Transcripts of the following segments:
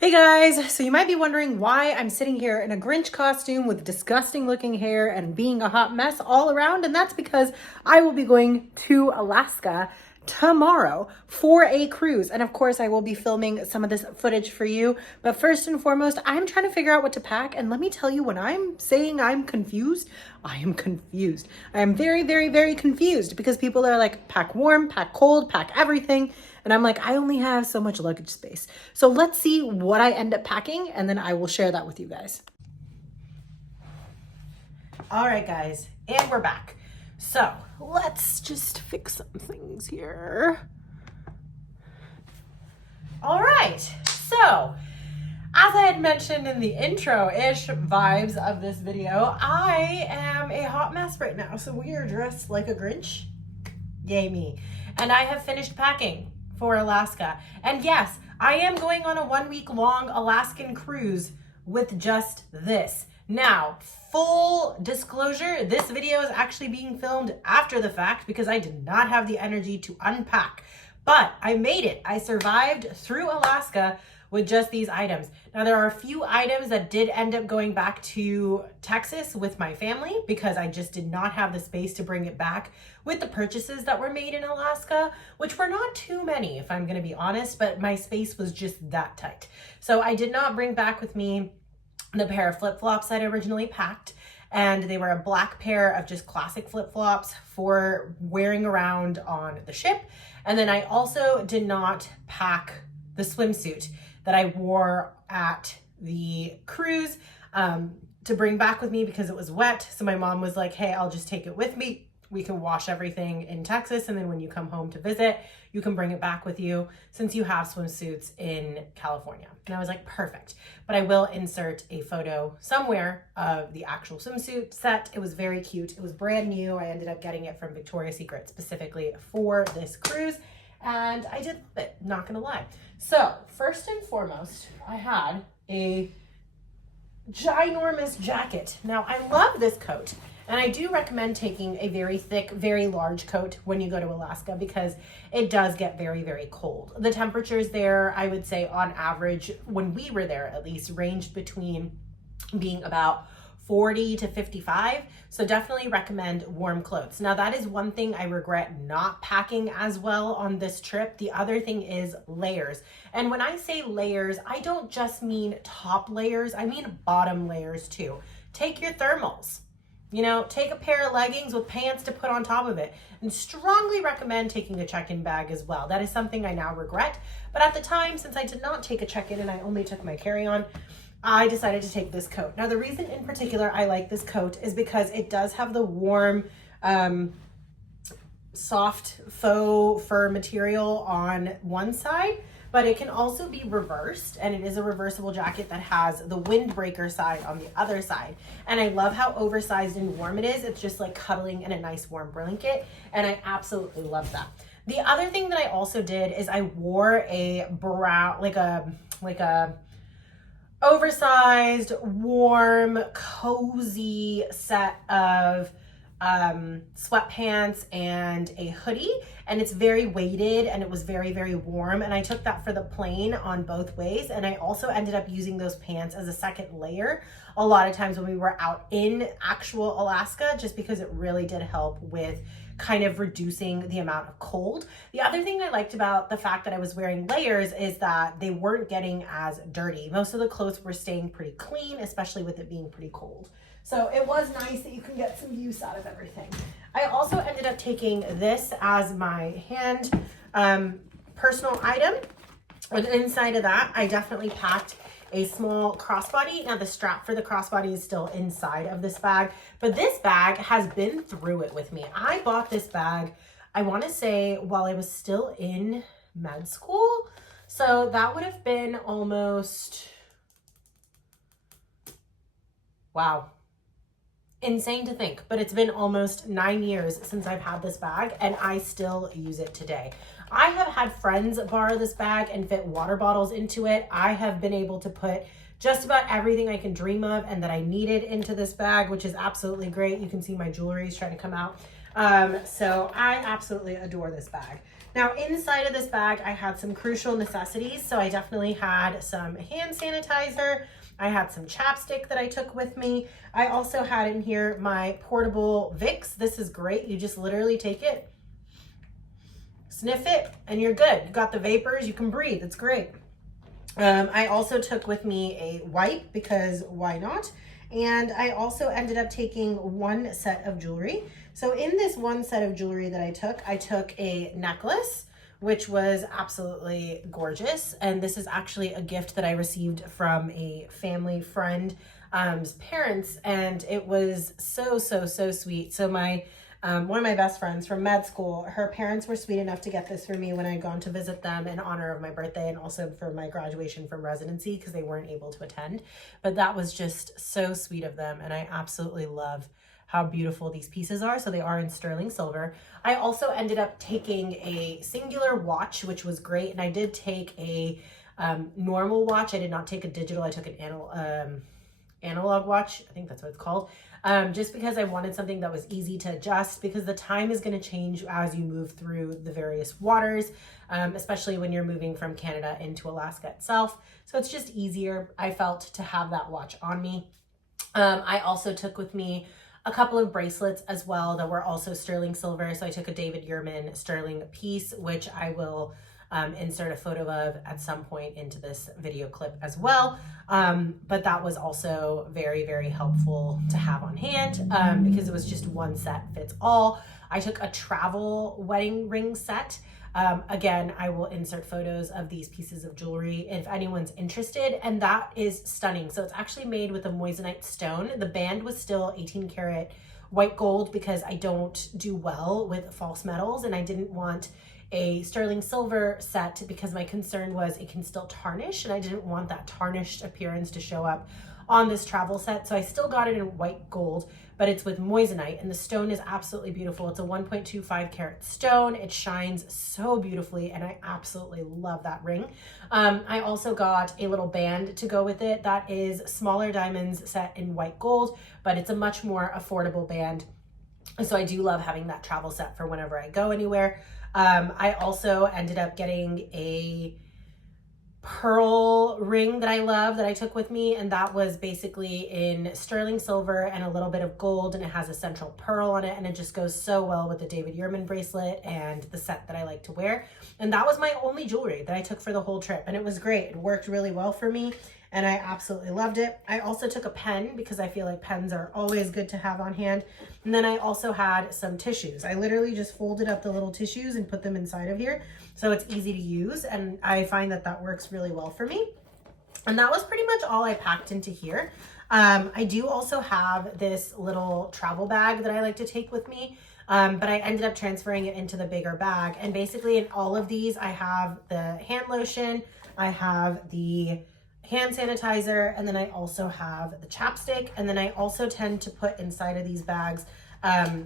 Hey guys, so you might be wondering why I'm sitting here in a Grinch costume with disgusting looking hair and being a hot mess all around, and that's because I will be going to Alaska tomorrow for a cruise. And of course, I will be filming some of this footage for you. But first and foremost, I'm trying to figure out what to pack. And let me tell you, when I'm saying I'm confused, I am confused. I am very, very, very confused because people are like, pack warm, pack cold, pack everything. And I'm like, I only have so much luggage space. So let's see what I end up packing, and then I will share that with you guys. All right, guys, and we're back. So let's just fix some things here. All right, so as I had mentioned in the intro-ish vibes of this video, I am a hot mess right now. So we are dressed like a Grinch. Yay me. And I have finished packing for Alaska. And yes, I am going on a 1 week long Alaskan cruise with just this. Now, full disclosure, this video is actually being filmed after the fact because I did not have the energy to unpack. But I made it. I survived through Alaska with just these items. Now, there are a few items that did end up going back to Texas with my family because I just did not have the space to bring it back with the purchases that were made in Alaska, which were not too many, if I'm gonna be honest, but my space was just that tight. So I did not bring back with me the pair of flip-flops that I originally packed, and they were a black pair of just classic flip-flops for wearing around on the ship. And then I also did not pack the swimsuit that I wore at the cruise to bring back with me because it was wet. So my mom was like, hey, I'll just take it with me. We can wash everything in Texas, and then when you come home to visit, you can bring it back with you since you have swimsuits in California. And I was like, perfect. But I will insert a photo somewhere of the actual swimsuit set. It was very cute. It was brand new. I ended up getting it from Victoria's Secret specifically for this cruise. And I did it, not gonna lie. So first and foremost, I had a ginormous jacket. Now I love this coat, and I do recommend taking a very thick, very large coat when you go to Alaska because it does get very, very cold. The temperatures there, I would say on average, when we were there at least, ranged between being about 40 to 55. So definitely recommend warm clothes. Now that is one thing I regret not packing as well on this trip. The other thing is layers. And when I say layers, I don't just mean top layers, I mean bottom layers too. Take your thermals. You know, take a pair of leggings with pants to put on top of it, and strongly recommend taking a check-in bag as well. That is something I now regret. But at the time, since I did not take a check-in and I only took my carry-on, I decided to take this coat. Now, the reason in particular I like this coat is because it does have the warm, soft faux fur material on one side, but it can also be reversed, and it is a reversible jacket that has the windbreaker side on the other side. And I love how oversized and warm it is. It's just like cuddling in a nice warm blanket, and I absolutely love that. The other thing that I also did is I wore a brown, like a oversized, warm, cozy set of sweatpants and a hoodie, and it's very weighted and it was very, very warm, and I took that for the plane on both ways. And I also ended up using those pants as a second layer a lot of times when we were out in actual Alaska, just because it really did help with kind of reducing the amount of cold. The other thing I liked about the fact that I was wearing layers is that they weren't getting as dirty. Most of the clothes were staying pretty clean, especially with it being pretty cold. So it was nice that you can get some use out of everything. I also ended up taking this as my hand personal item. On the inside of that, I definitely packed a small crossbody. Now the strap for the crossbody is still inside of this bag, but this bag has been through it with me. I bought this bag, I want to say, while I was still in med school. So that would have been almost, wow, insane to think, but it's been almost 9 years since I've had this bag, and I still use it today. I have had friends borrow this bag and fit water bottles into it. I have been able to put just about everything I can dream of and that I needed into this bag, which is absolutely great. You can see my jewelry is trying to come out. So I absolutely adore this bag. Now inside of this bag, I had some crucial necessities. So I definitely had some hand sanitizer. I had some chapstick that I took with me. I also had in here my portable Vicks. This is great. You just literally take it, sniff it, and you're good. You got the vapors, you can breathe. It's great. I also took with me a wipe because why not? And I also ended up taking one set of jewelry. So in this one set of jewelry that I took a necklace, which was absolutely gorgeous. And this is actually a gift that I received from a family friend's parents. And it was so, so, so sweet. So my one of my best friends from med school, her parents were sweet enough to get this for me when I'd gone to visit them in honor of my birthday and also for my graduation from residency because they weren't able to attend. But that was just so sweet of them. And I absolutely love how beautiful these pieces are. So they are in sterling silver. I also ended up taking a singular watch, which was great. And I did take a normal watch. I did not take a digital. I took an analog watch. I think that's what it's called. Just because I wanted something that was easy to adjust because the time is going to change as you move through the various waters, especially when you're moving from Canada into Alaska itself. So it's just easier, I felt, to have that watch on me. I also took with me a couple of bracelets as well that were also sterling silver. So I took a David Yurman sterling piece, which I will insert a photo of at some point into this video clip as well. But that was also very, very helpful to have on hand because it was just one set fits all. I took a travel wedding ring set. Again, I will insert photos of these pieces of jewelry if anyone's interested, and that is stunning. So it's actually made with a moissanite stone. The band was still 18 karat white gold because I don't do well with false metals, and I didn't want a sterling silver set because my concern was it can still tarnish, and I didn't want that tarnished appearance to show up on this travel set. So I still got it in white gold, but it's with moissanite, and the stone is absolutely beautiful. It's a 1.25 karat stone. It shines so beautifully, and I absolutely love that ring. I also got a little band to go with it that is smaller diamonds set in white gold, but it's a much more affordable band. So I do love having that travel set for whenever I go anywhere. I also ended up getting a pearl ring that I love that I took with me, and that was basically in sterling silver and a little bit of gold, and it has a central pearl on it, and it just goes so well with the David Yurman bracelet and the set that I like to wear. And that was my only jewelry that I took for the whole trip, and it was great. It worked really well for me, and I absolutely loved it. I also took a pen because I feel like pens are always good to have on hand. And then I also had some tissues. I literally just folded up the little tissues and put them inside of here, so it's easy to use, and I find that that works really well for me. And that was pretty much all I packed into here. I do also have this little travel bag that I like to take with me, but I ended up transferring it into the bigger bag. And basically in all of these, I have the hand lotion, I have the hand sanitizer, and then I also have the chapstick. And then I also tend to put inside of these bags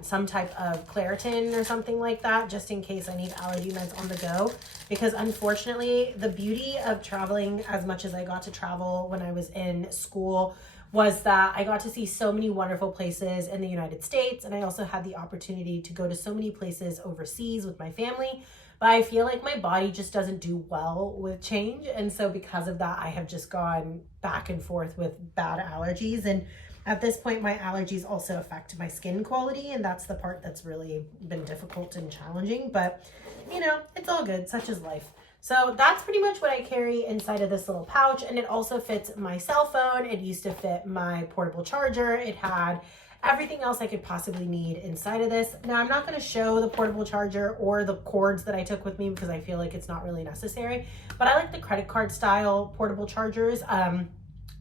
some type of Claritin or something like that, just in case I need allergy meds on the go. Because unfortunately, the beauty of traveling as much as I got to travel when I was in school was that I got to see so many wonderful places in the United States, and I also had the opportunity to go to so many places overseas with my family. But I feel like my body just doesn't do well with change, and so because of that, I have just gone back and forth with bad allergies. And at this point, my allergies also affect my skin quality, and that's the part that's really been difficult and challenging. But, you know, it's all good. Such is life. So that's pretty much what I carry inside of this little pouch, and it also fits my cell phone. It used to fit my portable charger. It had everything else I could possibly need inside of this. Now, I'm not going to show the portable charger or the cords that I took with me because I feel like it's not really necessary, but I like the credit card style portable chargers.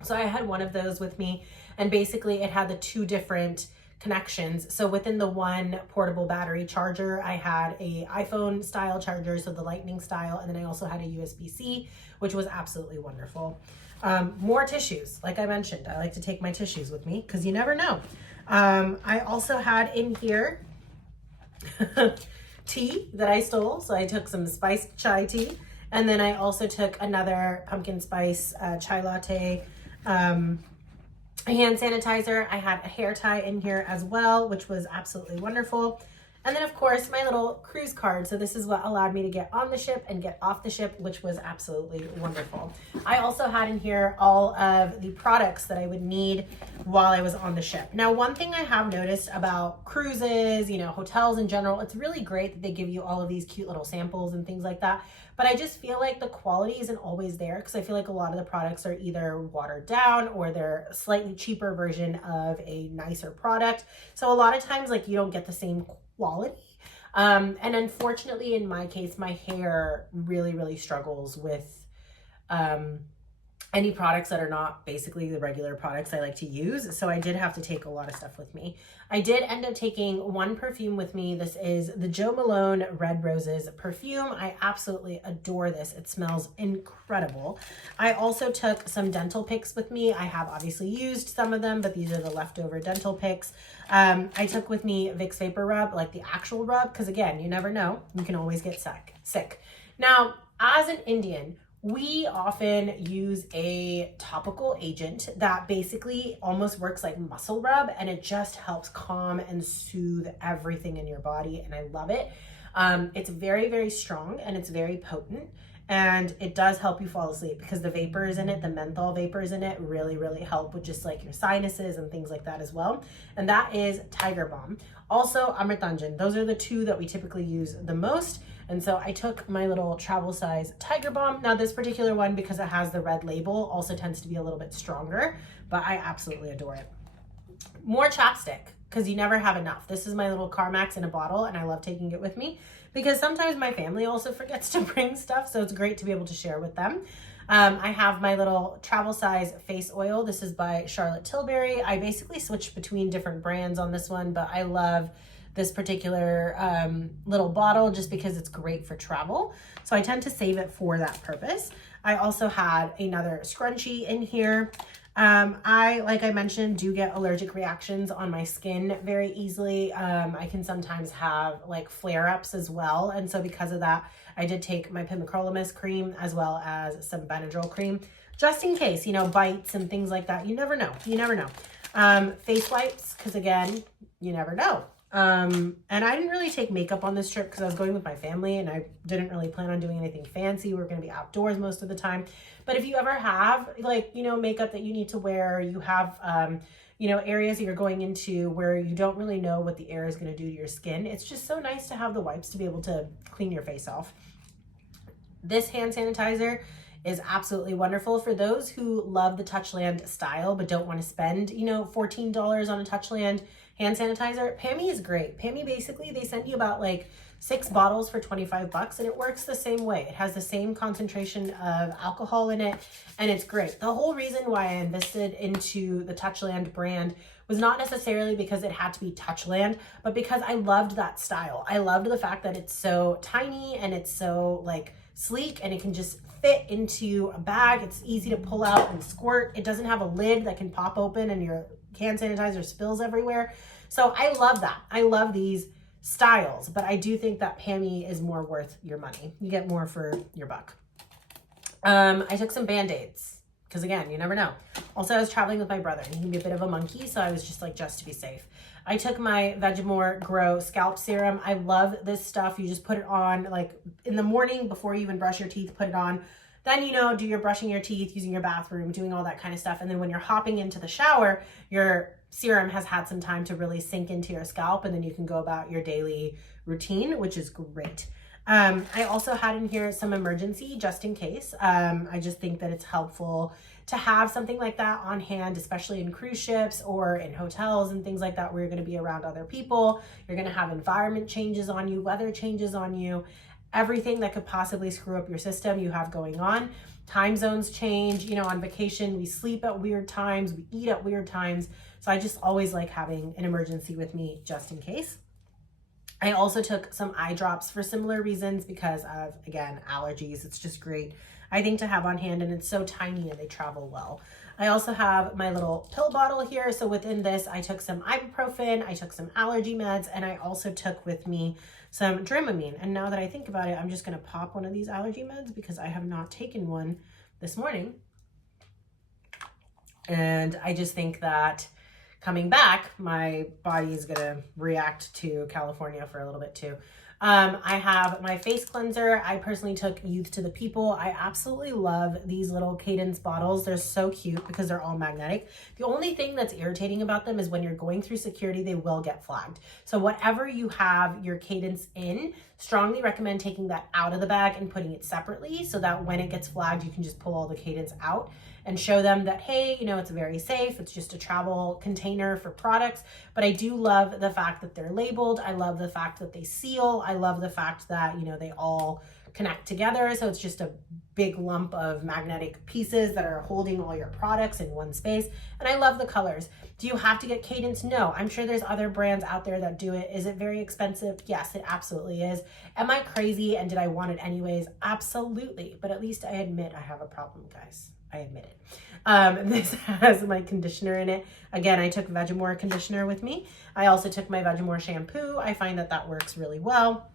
So I had one of those with me, and basically it had the two different connections. So within the one portable battery charger, I had a iPhone style charger, so the lightning style, and then I also had a USB-C, which was absolutely wonderful. More tissues. Like I mentioned, I like to take my tissues with me because you never know. I also had in here tea that I stole. So I took some spiced chai tea, and then I also took another pumpkin spice chai latte, a hand sanitizer. I had a hair tie in here as well, which was absolutely wonderful. And then of course my little cruise card. So this is what allowed me to get on the ship and get off the ship, which was absolutely wonderful. I also had in here all of the products that I would need while I was on the ship. Now, one thing I have noticed about cruises, you know, hotels in general, it's really great that they give you all of these cute little samples and things like that. But I just feel like the quality isn't always there, because I feel like a lot of the products are either watered down or they're a slightly cheaper version of a nicer product. So a lot of times, like, you don't get the same quality. And unfortunately, in my case, my hair really struggles with any products that are not basically the regular products I like to use. So I did have to take a lot of stuff with me. I did end up taking one perfume with me. This is the Jo Malone Red Roses perfume. I absolutely adore this. It smells incredible. I also took some dental picks with me. I have obviously used some of them, but these are the leftover dental picks. I took with me Vicks Vapor Rub, like the actual rub, because again, you never know. You can always get sick. Now, as an Indian, we often use a topical agent that basically almost works like muscle rub, and it just helps calm and soothe everything in your body, and I love it. It's very strong and it's very potent, and it does help you fall asleep because the vapors in it, the menthol vapors in it, really help with just like your sinuses and things like that as well. And that is Tiger Balm. Also Amritanjan. Those are the two that we typically use the most. And so I took my little travel size Tiger Balm. Now this particular one, because it has the red label, also tends to be a little bit stronger, but I absolutely adore it. More chapstick, because you never have enough. This is my little Carmax in a bottle, and I love taking it with me because sometimes my family also forgets to bring stuff, so it's great to be able to share with them. I have my little travel size face oil. This is by Charlotte Tilbury. I basically switched between different brands on this one, but I love this particular little bottle just because it's great for travel. So I tend to save it for that purpose. I also had another scrunchie in here. Like I mentioned, do get allergic reactions on my skin very easily. I can sometimes have like flare-ups as well. And so because of that, I did take my pimecrolimus cream as well as some Benadryl cream, just in case, you know, bites and things like that. You never know. Face wipes, because again, you never know. And I didn't really take makeup on this trip because I was going with my family and I didn't really plan on doing anything fancy. We're going to be outdoors most of the time. But if you ever have like, you know, makeup that you need to wear, you have, you know, areas that you're going into where you don't really know what the air is going to do to your skin, it's just so nice to have the wipes to be able to clean your face off. This hand sanitizer is absolutely wonderful for those who love the Touchland style but don't want to spend, you know, $14 on a Touchland hand sanitizer. Pammy is great. Pammy, basically, they send you about like 6 bottles for 25 bucks, and it works the same way. It has the same concentration of alcohol in it, and it's great. The whole reason why I invested into the Touchland brand was not necessarily because it had to be Touchland, but because I loved that style. I loved the fact that it's so tiny and it's so like sleek, and it can just fit into a bag. It's easy to pull out and squirt. It doesn't have a lid that can pop open and your hand sanitizer spills everywhere. So I love that. I love these styles, but I do think that Pammy is more worth your money. You get more for your buck. I took some Band-Aids because again, you never know. Also, I was traveling with my brother and he can be a bit of a monkey, so I was just like, just to be safe. I took my Vegemore Grow Scalp Serum. I love this stuff. You just put it on like in the morning before you even brush your teeth, put it on. Then, you know, do your brushing your teeth, using your bathroom, doing all that kind of stuff. And then when you're hopping into the shower, your serum has had some time to really sink into your scalp, and then you can go about your daily routine, which is great. I also had in here some emergency just in case. I just think that it's helpful to have something like that on hand, especially in cruise ships or in hotels and things like that, where you're going to be around other people. You're going to have environment changes on you, weather changes on you, everything that could possibly screw up your system you have going on. Time zones change, you know, on vacation, we sleep at weird times, we eat at weird times. So I just always like having an emergency with me just in case. I also took some eye drops for similar reasons because of, again, allergies. It's just great, I think, to have on hand, and it's so tiny and they travel well. I also have my little pill bottle here. So within this, I took some ibuprofen, I took some allergy meds, and I also took with me some Dramamine. And now that I think about it, I'm just going to pop one of these allergy meds because I have not taken one this morning. And I just think that coming back, my body is gonna react to California for a little bit too. I have my face cleanser. I personally took Youth to the People. I absolutely love these little Cadence bottles. They're so cute because they're all magnetic. The only thing that's irritating about them is when you're going through security, they will get flagged. So whatever you have your Cadence in, strongly recommend taking that out of the bag and putting it separately so that when it gets flagged, you can just pull all the Cadence out and show them that, hey, you know, it's very safe. It's just a travel container for products. But I do love the fact that they're labeled. I love the fact that they seal. I love the fact that, you know, they all connect together. So it's just a big lump of magnetic pieces that are holding all your products in one space. And I love the colors. Do you have to get Cadence? No. I'm sure there's other brands out there that do it. Is it very expensive? Yes, it absolutely is. Am I crazy and did I want it anyways? Absolutely. But at least I admit I have a problem, guys. I admit it. This has my conditioner in it. Again, I took Vegemore conditioner with me. I also took my Vegemore shampoo. I find that that works really well.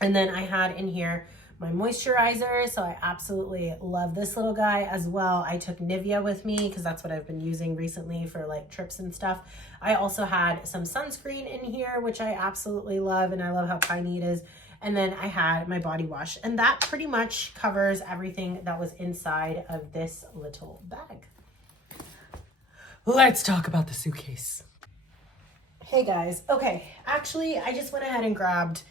And then I had in here my moisturizer. So I absolutely love this little guy as well. I took Nivea with me because that's what I've been using recently for like trips and stuff. I also had some sunscreen in here, which I absolutely love. And I love how tiny it is. And then I had my body wash, and that pretty much covers everything that was inside of this little bag. Let's talk about the suitcase. Hey guys, okay, actually I just went ahead and grabbed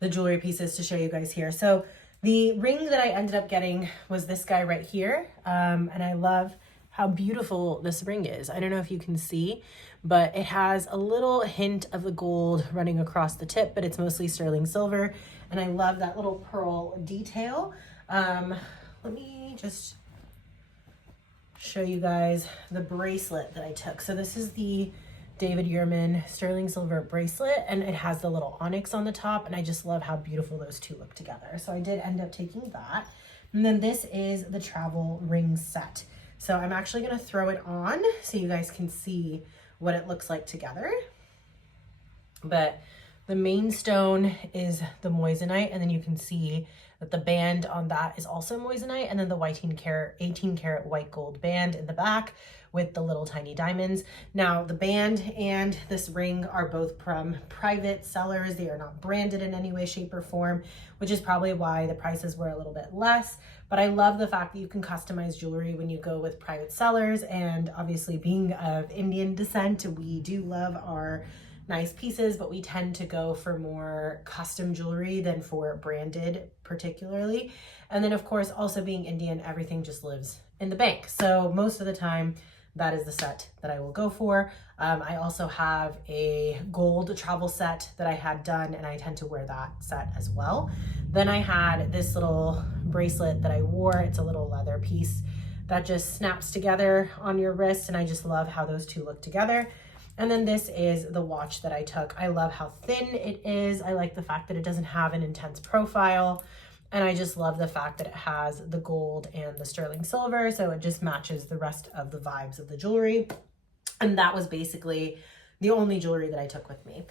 the jewelry pieces to show you guys here. So the ring that I ended up getting was this guy right here, and I love how beautiful this ring is. I don't know if you can see, but it has a little hint of the gold running across the tip, but it's mostly sterling silver. And I love that little pearl detail. Let me just show you guys the bracelet that I took. So this is the David Yurman sterling silver bracelet, and it has the little onyx on the top. And I just love how beautiful those two look together. So I did end up taking that. And then this is the travel ring set. So I'm actually gonna throw it on so you guys can see what it looks like together. But the main stone is the moissanite, and then you can see that the band on that is also moissanite, and then the 18 karat white gold band in the back with the little tiny diamonds. Now the band and this ring are both from private sellers. They are not branded in any way, shape, or form, which is probably why the prices were a little bit less. But I love the fact that you can customize jewelry when you go with private sellers. And obviously being of Indian descent, we do love our nice pieces, but we tend to go for more custom jewelry than for branded particularly. And then of course, also being Indian, everything just lives in the bank. So most of the time, that is the set that I will go for. I also have a gold travel set that I had done, and I tend to wear that set as well. Then I had this little bracelet that I wore. It's a little leather piece that just snaps together on your wrist, and I just love how those two look together. And then this is the watch that I took. I love how thin it is. I like the fact that it doesn't have an intense profile. And I just love the fact that it has the gold and the sterling silver. So it just matches the rest of the vibes of the jewelry. And that was basically the only jewelry that I took with me.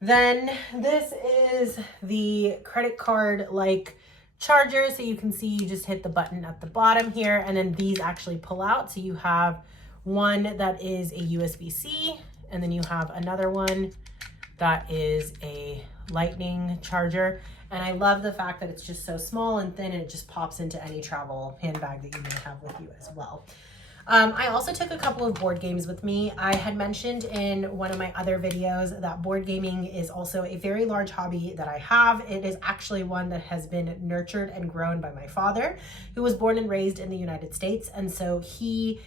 Then this is the credit card like charger. So you can see you just hit the button at the bottom here, and then these actually pull out. So you have one that is a USB-C, and then you have another one that is a lightning charger. And I love the fact that it's just so small and thin, and it just pops into any travel handbag that you may have with you as well. I also took a couple of board games with me. I had mentioned in one of my other videos that board gaming is also a very large hobby that I have. It is actually one that has been nurtured and grown by my father, who was born and raised in the United States. And so he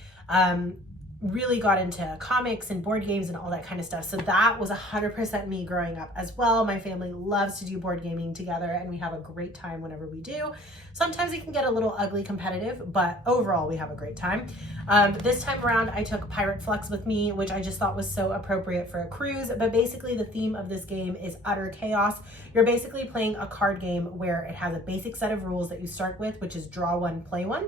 really got into comics and board games and all that kind of stuff. So that was 100% me growing up as well. My family loves to do board gaming together, and we have a great time whenever we do. Sometimes it can get a little ugly competitive, but overall we have a great time. This time around I took Pirate Flux with me, which I just thought was so appropriate for a cruise. But basically the theme of this game is utter chaos. You're basically playing a card game where it has a basic set of rules that you start with, which is draw one, play one.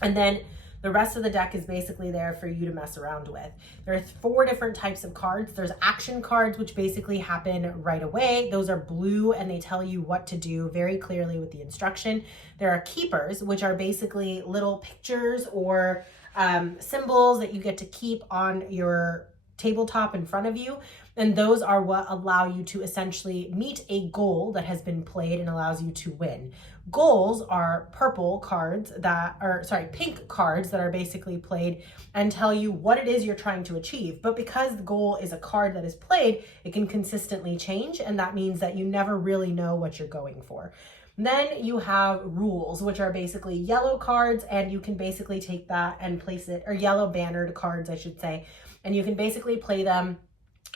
And then the rest of the deck is basically there for you to mess around with. There are 4 different types of cards. There's action cards, which basically happen right away. Those are blue, and they tell you what to do very clearly with the instruction. There are keepers, which are basically little pictures or symbols that you get to keep on your tabletop in front of you. And those are what allow you to essentially meet a goal that has been played and allows you to win. Goals are pink cards that are basically played and tell you what it is you're trying to achieve. But because the goal is a card that is played, it can consistently change. And that means that you never really know what you're going for. Then you have rules, which are basically yellow cards, and you can basically take that and place it, or yellow bannered cards, I should say, and you can basically play them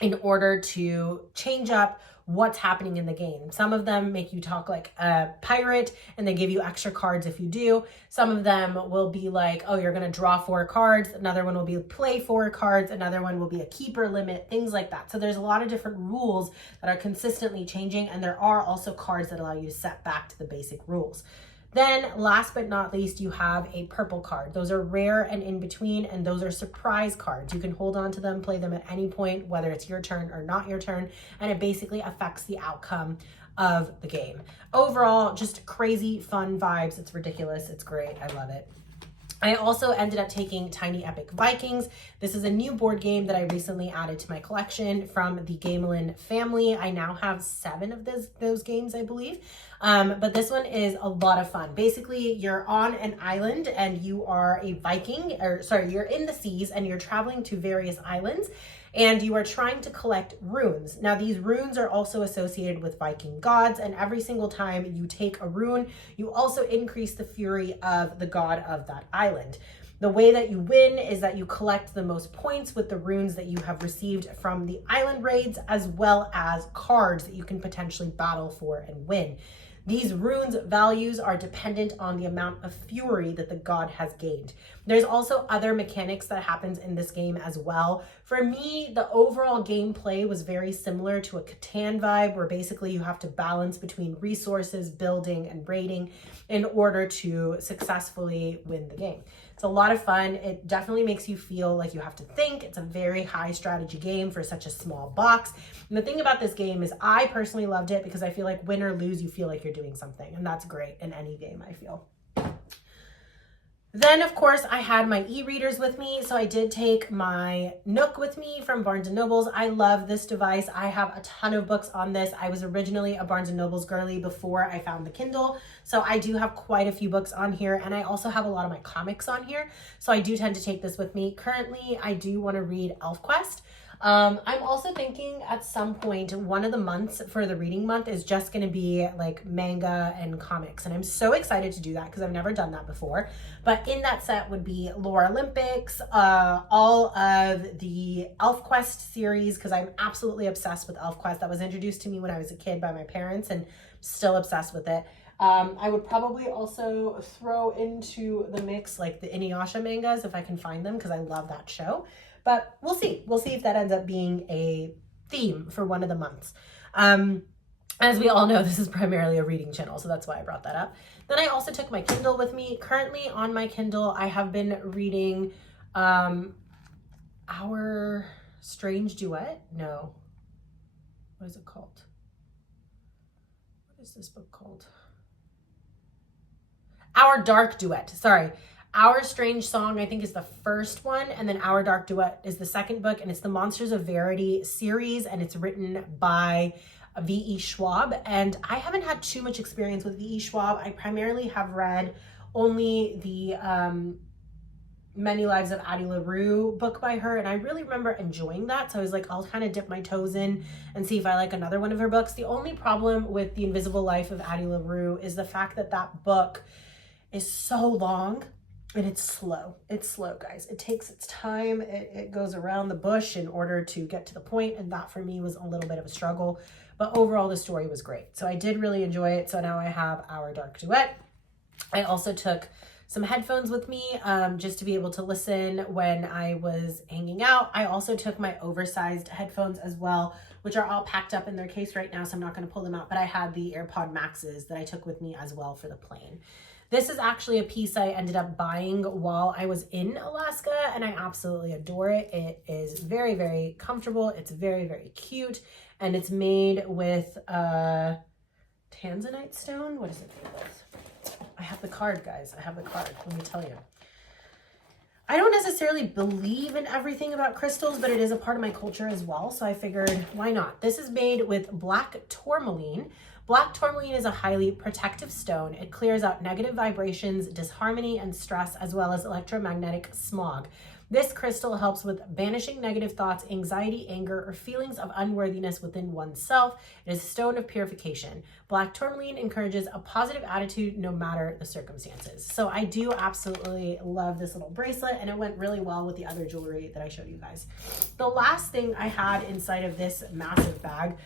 in order to change up what's happening in the game. Some of them make you talk like a pirate and they give you extra cards if you do. Some of them will be like, oh, you're going to draw 4 cards. Another one will be play 4 cards. Another one will be a keeper limit, things like that. So there's a lot of different rules that are consistently changing, and there are also cards that allow you to set back to the basic rules. Then last but not least, you have a purple card. Those are rare and in between, and those are surprise cards. You can hold on to them, play them at any point, whether it's your turn or not your turn, and it basically affects the outcome of the game. Overall, just crazy fun vibes. It's ridiculous. It's great. I love it. I also ended up taking Tiny Epic Vikings. This is a new board game that I recently added to my collection from the Gamelin family. I now have 7 of those games, I believe. But this one is a lot of fun. Basically, you're on an island and you are a Viking, you're in the seas and you're traveling to various islands, and you are trying to collect runes. Now, these runes are also associated with Viking gods, and every single time you take a rune, you also increase the fury of the god of that island. The way that you win is that you collect the most points with the runes that you have received from the island raids, as well as cards that you can potentially battle for and win. These runes' values are dependent on the amount of fury that the god has gained. There's also other mechanics that happens in this game as well. For me, the overall gameplay was very similar to a Catan vibe, where basically you have to balance between resources, building, and raiding in order to successfully win the game. It's a lot of fun. It definitely makes you feel like you have to think. It's a very high strategy game for such a small box. And the thing about this game is I personally loved it because I feel like win or lose, you feel like you're doing something. And that's great in any game, I feel. Then, of course, I had my e-readers with me. So I did take my Nook with me from Barnes & Nobles. I love this device. I have a ton of books on this. I was originally a Barnes & Nobles girly before I found the Kindle. So I do have quite a few books on here, and I also have a lot of my comics on here. So I do tend to take this with me. Currently, I do want to read ElfQuest. I'm also thinking at some point, one of the months for the reading month is just going to be like manga and comics. And I'm so excited to do that because I've never done that before. But in that set would be Lore Olympics, all of the ElfQuest series, because I'm absolutely obsessed with ElfQuest. That was introduced to me when I was a kid by my parents, and still obsessed with it. I would probably also throw into the mix like the Inuyasha mangas if I can find them, because I love that show. But we'll see. We'll see if that ends up being a theme for one of the months. As we all know, this is primarily a reading channel, so that's why I brought that up. Then I also took my Kindle with me. Currently on my Kindle, I have been reading Our Strange Duet. No. What is it called? What is this book called? Our Dark Duet. Sorry. Our Strange Song, I think, is the first one, and then Our Dark Duet is the second book, and it's the Monsters of Verity series, and it's written by V.E. Schwab, and I haven't had too much experience with V.E. Schwab. I primarily have read only the Many Lives of Addie LaRue book by her, and I really remember enjoying that, so I was like, I'll kind of dip my toes in and see if I like another one of her books. The only problem with The Invisible Life of Addie LaRue is the fact that that book is so long. And it's slow. It's slow, guys. It takes its time. It goes around the bush in order to get to the point. And that for me was a little bit of a struggle. But overall, the story was great. So I did really enjoy it. So now I have Our Dark Duet. I also took some headphones with me just to be able to listen when I was hanging out. I also took my oversized headphones as well, which are all packed up in their case right now. So I'm not going to pull them out. But I had the AirPod Maxes that I took with me as well for the plane. This is actually a piece I ended up buying while I was in Alaska, and I absolutely adore it. It is very, very comfortable. It's very, very cute, and it's made with tanzanite stone. What is it made with? I have the card, guys. I have the card. Let me tell you. I don't necessarily believe in everything about crystals, but it is a part of my culture as well. So I figured, why not? This is made with black tourmaline. Black tourmaline is a highly protective stone. It clears out negative vibrations, disharmony, and stress, as well as electromagnetic smog. This crystal helps with banishing negative thoughts, anxiety, anger, or feelings of unworthiness within oneself. It is a stone of purification. Black tourmaline encourages a positive attitude no matter the circumstances. So I do absolutely love this little bracelet, and it went really well with the other jewelry that I showed you guys. The last thing I had inside of this massive bag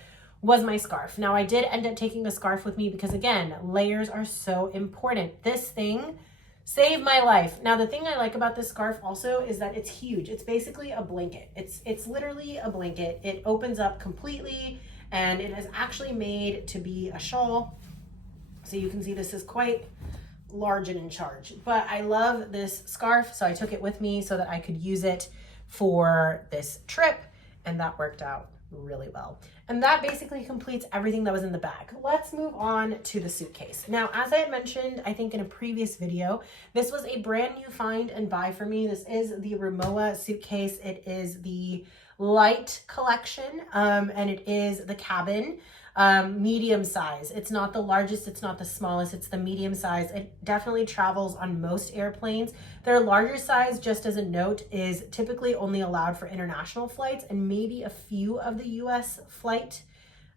was my scarf. Now I did end up taking a scarf with me because, again, layers are so important. This thing saved my life. Now, the thing I like about this scarf also is that it's huge. It's basically a blanket. It's literally a blanket. It opens up completely, and it is actually made to be a shawl. So you can see this is quite large and in charge. But I love this scarf, so I took it with me so that I could use it for this trip, and that worked out really well. And that basically completes everything that was in the bag. Let's move on to the suitcase. Now, as I had mentioned, I think in a previous video, this was a brand new find and buy for me. This is the Rimowa suitcase. It is the light collection, and it is the cabin medium size. It's not the largest, it's not the smallest, it's the medium size. It definitely travels on most airplanes. Their larger size, just as a note, is typically only allowed for international flights and maybe a few of the US flight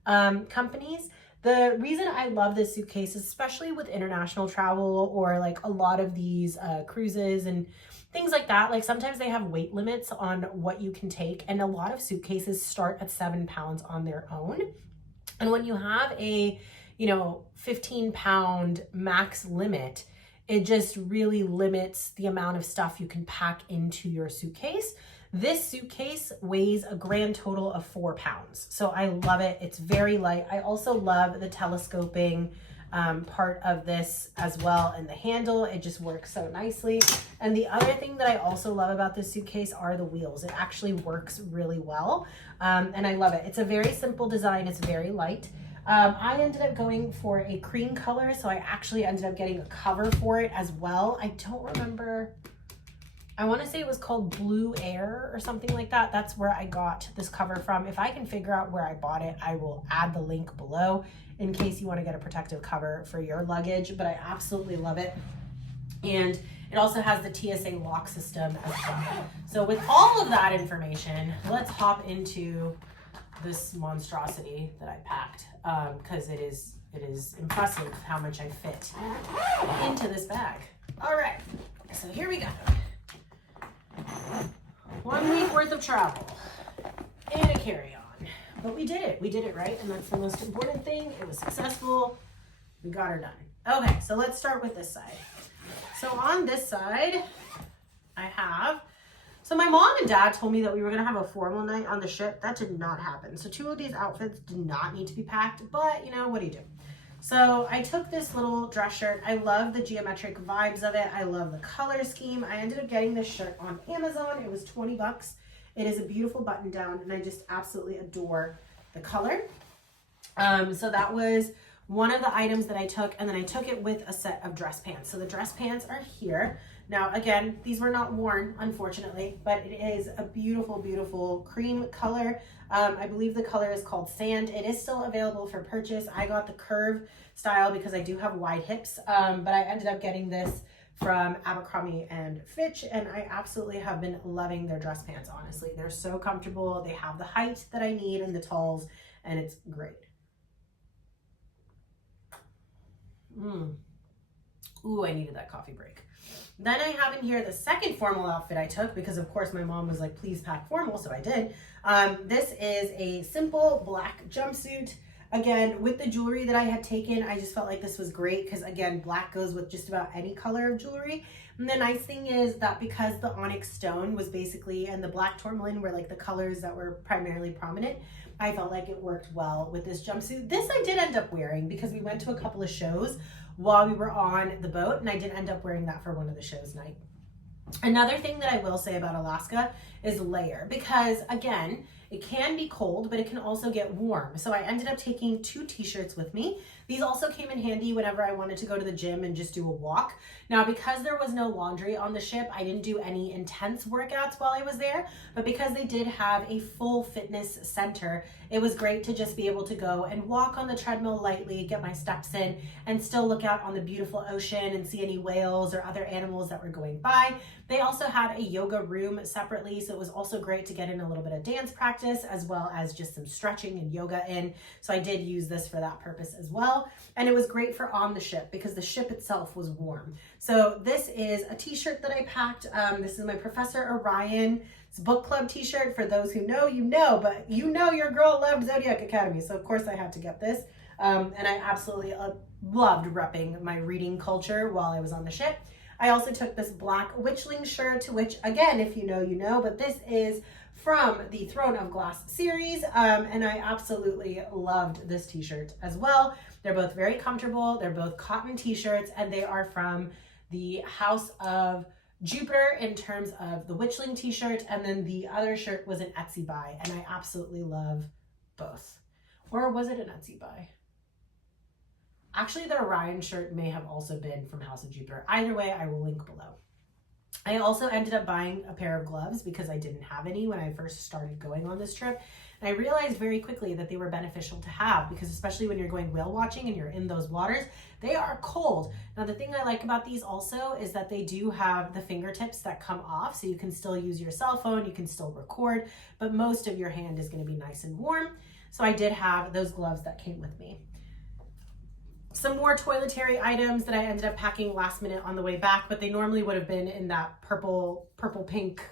companies. The reason I love this suitcase, especially with international travel or like a lot of these cruises and things like that, like sometimes they have weight limits on what you can take, and a lot of suitcases start at 7 pounds on their own. And when you have a, 15-pound max limit, it just really limits the amount of stuff you can pack into your suitcase. This suitcase weighs a grand total of 4 pounds. So I love it. It's very light. I also love the telescoping part of this as well, and the handle. It just works so nicely. And the other thing that I also love about this suitcase are the wheels. It actually works really well, and I love it. It's a very simple design. It's very light. I ended up going for a cream color, so I actually ended up getting a cover for it as well. I don't remember, I want to say it was called Blue Air or something like that. That's where I got this cover from. If I can figure out where I bought it, I will add the link below in case you want to get a protective cover for your luggage, but I absolutely love it. And it also has the TSA lock system as well. So with all of that information, let's hop into this monstrosity that I packed, because it is impressive how much I fit into this bag. All right, so here we go. 1 week worth of travel and a carry-on. But we did it right, and that's the most important thing. It was successful. We got her done. Okay, so let's start with this side. So on this side, I have, so my mom and dad told me that we were gonna have a formal night on the ship. That did not happen. So 2 of these outfits did not need to be packed, but what do you do? So I took this little dress shirt. I love the geometric vibes of it. I love the color scheme. I ended up getting this shirt on Amazon. It was 20 bucks. It is a beautiful button down, and I just absolutely adore the color. So that was one of the items that I took, and then I took it with a set of dress pants. So the dress pants are here. Now, again, these were not worn, unfortunately, but it is a beautiful, beautiful cream color. I believe the color is called Sand. It is still available for purchase. I got the curve style because I do have wide hips, but I ended up getting this from Abercrombie and Fitch, and I absolutely have been loving their dress pants, honestly. They're so comfortable. They have the height that I need and the talls, and it's great. Ooh, I needed that coffee break. Then I have in here the second formal outfit I took because, of course, my mom was like, please pack formal, so I did. This is a simple black jumpsuit. Again, with the jewelry that I had taken, I just felt like this was great because, again, black goes with just about any color of jewelry. And the nice thing is that because the onyx stone was basically, and the black tourmaline were like the colors that were primarily prominent, I felt like it worked well with this jumpsuit. This I did end up wearing because we went to a couple of shows while we were on the boat, and I did end up wearing that for one of the shows night. Another thing that I will say about Alaska is layer, because again, It can be cold, but it can also get warm. So I ended up taking 2 t-shirts with me. These also came in handy whenever I wanted to go to the gym and just do a walk. Now, because there was no laundry on the ship, I didn't do any intense workouts while I was there, but because they did have a full fitness center, it was great to just be able to go and walk on the treadmill lightly, get my steps in, and still look out on the beautiful ocean and see any whales or other animals that were going by. They also had a yoga room separately, so it was also great to get in a little bit of dance practice as well as just some stretching and yoga in. So I did use this for that purpose as well. And it was great for on the ship because the ship itself was warm. So this is a t-shirt that I packed. This is my Professor Orion's book club t-shirt. For those who know, you know, but you know your girl loved Zodiac Academy. So of course I had to get this. And I absolutely loved repping my reading culture while I was on the ship. I also took this black witchling shirt, which again, if you know, you know, but this is from the Throne of Glass series. And I absolutely loved this t-shirt as well. They're both very comfortable. They're both cotton t-shirts, and they are from the House of Jupiter in terms of the witchling t-shirt. And then the other shirt was an Etsy buy, and I absolutely love both. Or was it an Etsy buy? Actually, the Orion shirt may have also been from House of Jupiter. Either way, I will link below. I also ended up buying a pair of gloves because I didn't have any when I first started going on this trip. And I realized very quickly that they were beneficial to have because especially when you're going whale watching and you're in those waters, they are cold. Now, the thing I like about these also is that they do have the fingertips that come off, so you can still use your cell phone, you can still record, but most of your hand is going to be nice and warm. So I did have those gloves that came with me. Some more toiletry items that I ended up packing last minute on the way back, but they normally would have been in that purple pink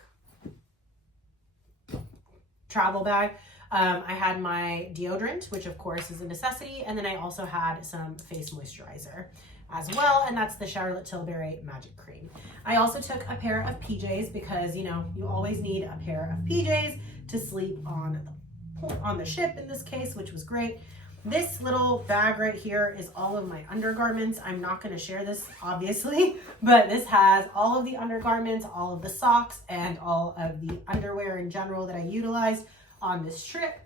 travel bag. I had my deodorant, which of course is a necessity, and then I also had some face moisturizer as well, and that's the Charlotte Tilbury Magic Cream. I also took a pair of PJs because, you know, you always need a pair of PJs to sleep on the ship in this case, which was great. This little bag right here is all of my undergarments. I'm not going to share this, obviously, but this has all of the undergarments, all of the socks, and all of the underwear in general that I utilized on this trip.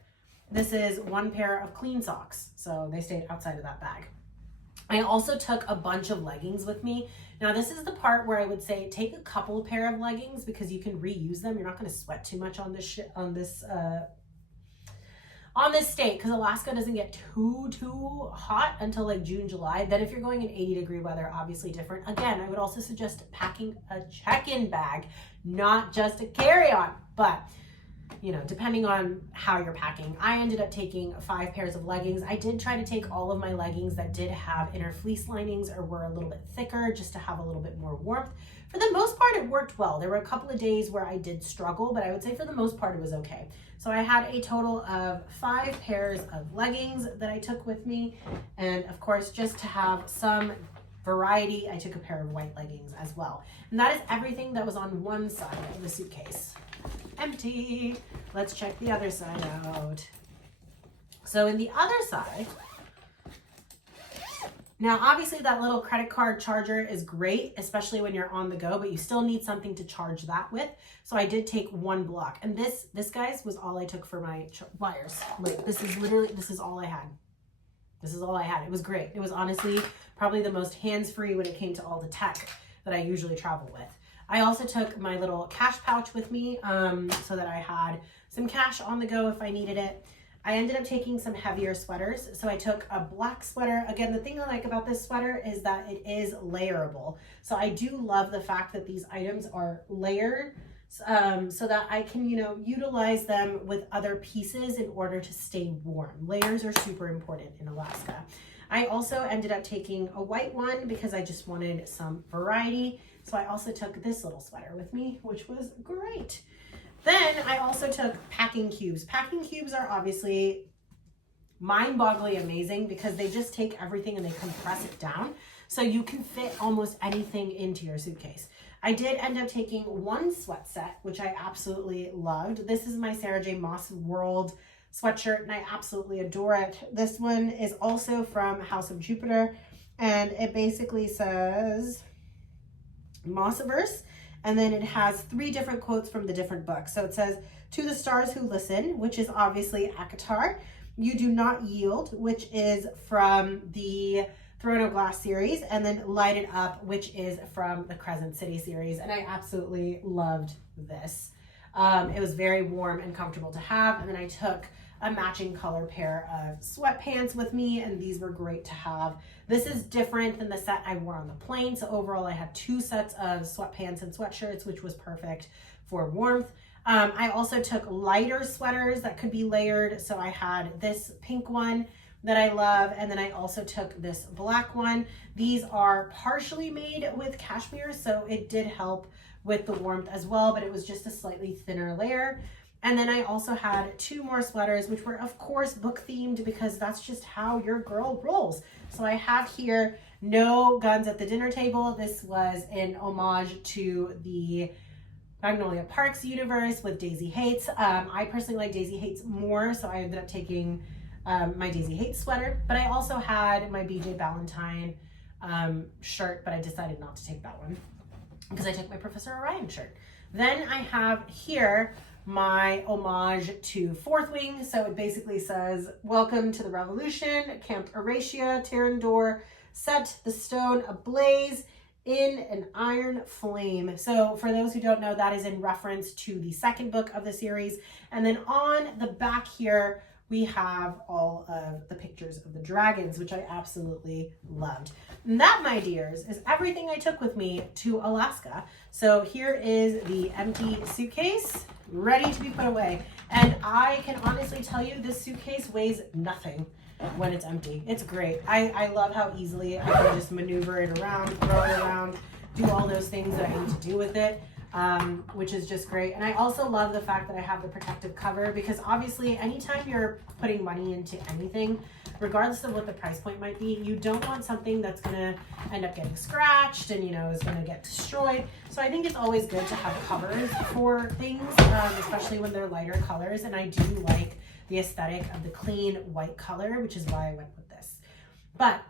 This is one pair of clean socks, so they stayed outside of that bag. I also took a bunch of leggings with me. Now, this is the part where I would say take a couple pair of leggings because you can reuse them. You're not going to sweat too much on this state because Alaska doesn't get too hot until like June, July. Then if you're going in 80-degree weather, obviously different. Again, I would also suggest packing a check-in bag, not just a carry-on, but you know, depending on how you're packing. I ended up taking 5 pairs of leggings. I did try to take all of my leggings that did have inner fleece linings or were a little bit thicker just to have a little bit more warmth. For the most part, it worked well. There were a couple of days where I did struggle, but I would say for the most part, it was okay. So I had a total of 5 pairs of leggings that I took with me. And of course, just to have some variety, I took a pair of white leggings as well. And that is everything that was on one side of the suitcase. Empty. Let's check the other side out. So in the other side, now obviously that little credit card charger is great, especially when you're on the go, but you still need something to charge that with. So I did take 1 block, and this guys was all I took for my wires. Like this is all I had. This is all I had. It was great. It was honestly probably the most hands-free when it came to all the tech that I usually travel with. I also took my little cash pouch with me so that I had some cash on the go if I needed it. I ended up taking some heavier sweaters. So I took a black sweater. Again, the thing I like about this sweater is that it is layerable. So I do love the fact that these items are layered so that I can, you know, utilize them with other pieces in order to stay warm. Layers are super important in Alaska. I also ended up taking a white one because I just wanted some variety. So I also took this little sweater with me, which was great. Then I also took packing cubes. Packing cubes are obviously mind-bogglingly amazing because they just take everything and they compress it down. So you can fit almost anything into your suitcase. I did end up taking 1 sweat set, which I absolutely loved. This is my Sarah J. Maas World sweatshirt, and I absolutely adore it. This one is also from House of Jupiter, and it basically says Mossiverse, And then it has 3 different quotes from the different books. So it says, "To the Stars Who Listen," which is obviously ACOTAR. "You Do Not Yield," which is from the Throne of Glass series. And then "Light It Up," which is from the Crescent City series. And I absolutely loved this. It was very warm and comfortable to have. And then I took a matching color pair of sweatpants with me, and these were great to have. This is different than the set I wore on the plane. So overall I had 2 sets of sweatpants and sweatshirts, which was perfect for warmth. I also took lighter sweaters that could be layered. So I had this pink one that I love, and then I also took this black one. These are partially made with cashmere, so it did help with the warmth as well, but it was just a slightly thinner layer. And then I also had 2 more sweaters, which were of course book themed, because that's just how your girl rolls. So I have here "No Guns at the Dinner Table." This was in homage to the Magnolia Parks universe with Daisy Hates. I personally like Daisy Hates more, so I ended up taking my Daisy Hates sweater. But I also had my BJ Valentine shirt, but I decided not to take that one because I took my Professor Orion shirt. Then I have here my homage to Fourth Wing. So it basically says, "Welcome to the Revolution, Camp Eratia, Terrandor, set the stone ablaze in an iron flame." So for those who don't know, that is in reference to the 2nd book of the series. And then on the back here, we have all of the pictures of the dragons, which I absolutely loved. And that, my dears, is everything I took with me to Alaska. So here is the empty suitcase, ready to be put away. And I can honestly tell you, this suitcase weighs nothing when it's empty. It's great. I love how easily I can just maneuver it around, throw it around, do all those things that I need to do with it. Which is just great. And I also love the fact that I have the protective cover, because obviously anytime you're putting money into anything, regardless of what the price point might be, you don't want something that's gonna end up getting scratched and, you know, is gonna get destroyed. So I think it's always good to have covers for things, especially when they're lighter colors. And I do like the aesthetic of the clean white color, which is why I went with this. But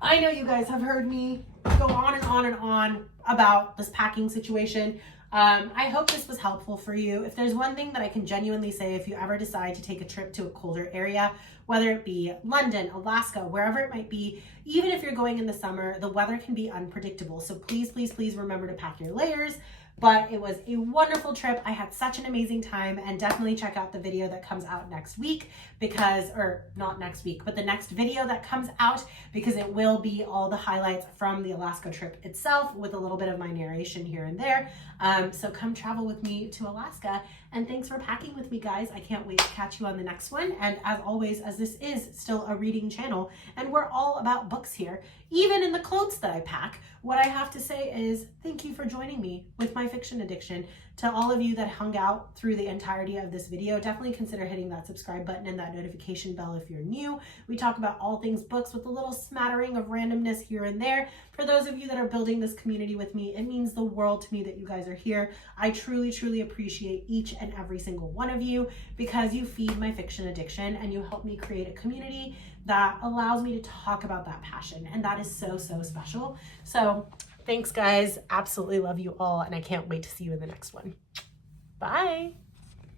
I know you guys have heard me go on and on and on about this packing situation. I hope this was helpful for you. If there's one thing that I can genuinely say, if you ever decide to take a trip to a colder area, whether it be London, Alaska, wherever it might be, even if you're going in the summer, the weather can be unpredictable. So please, please, please remember to pack your layers. But it was a wonderful trip. I had such an amazing time, and definitely check out the video that comes out next week because, or not next week, but the next video that comes out, because it will be all the highlights from the Alaska trip itself with a little bit of my narration here and there. So come travel with me to Alaska, and thanks for packing with me, guys. I can't wait to catch you on the next one. And as always, as this is still a reading channel and we're all about books here, even in the clothes that I pack, what I have to say is thank you for joining me with my fiction addiction. To all of you that hung out through the entirety of this video, definitely consider hitting that subscribe button and that notification bell if you're new. We talk about all things books with a little smattering of randomness here and there. For those of you that are building this community with me, it means the world to me that you guys are here. I truly, truly appreciate each and every single one of you, because you feed my fiction addiction and you help me create a community that allows me to talk about that passion. And that is so, so special. So thanks, guys. Absolutely love you all. And I can't wait to see you in the next one. Bye.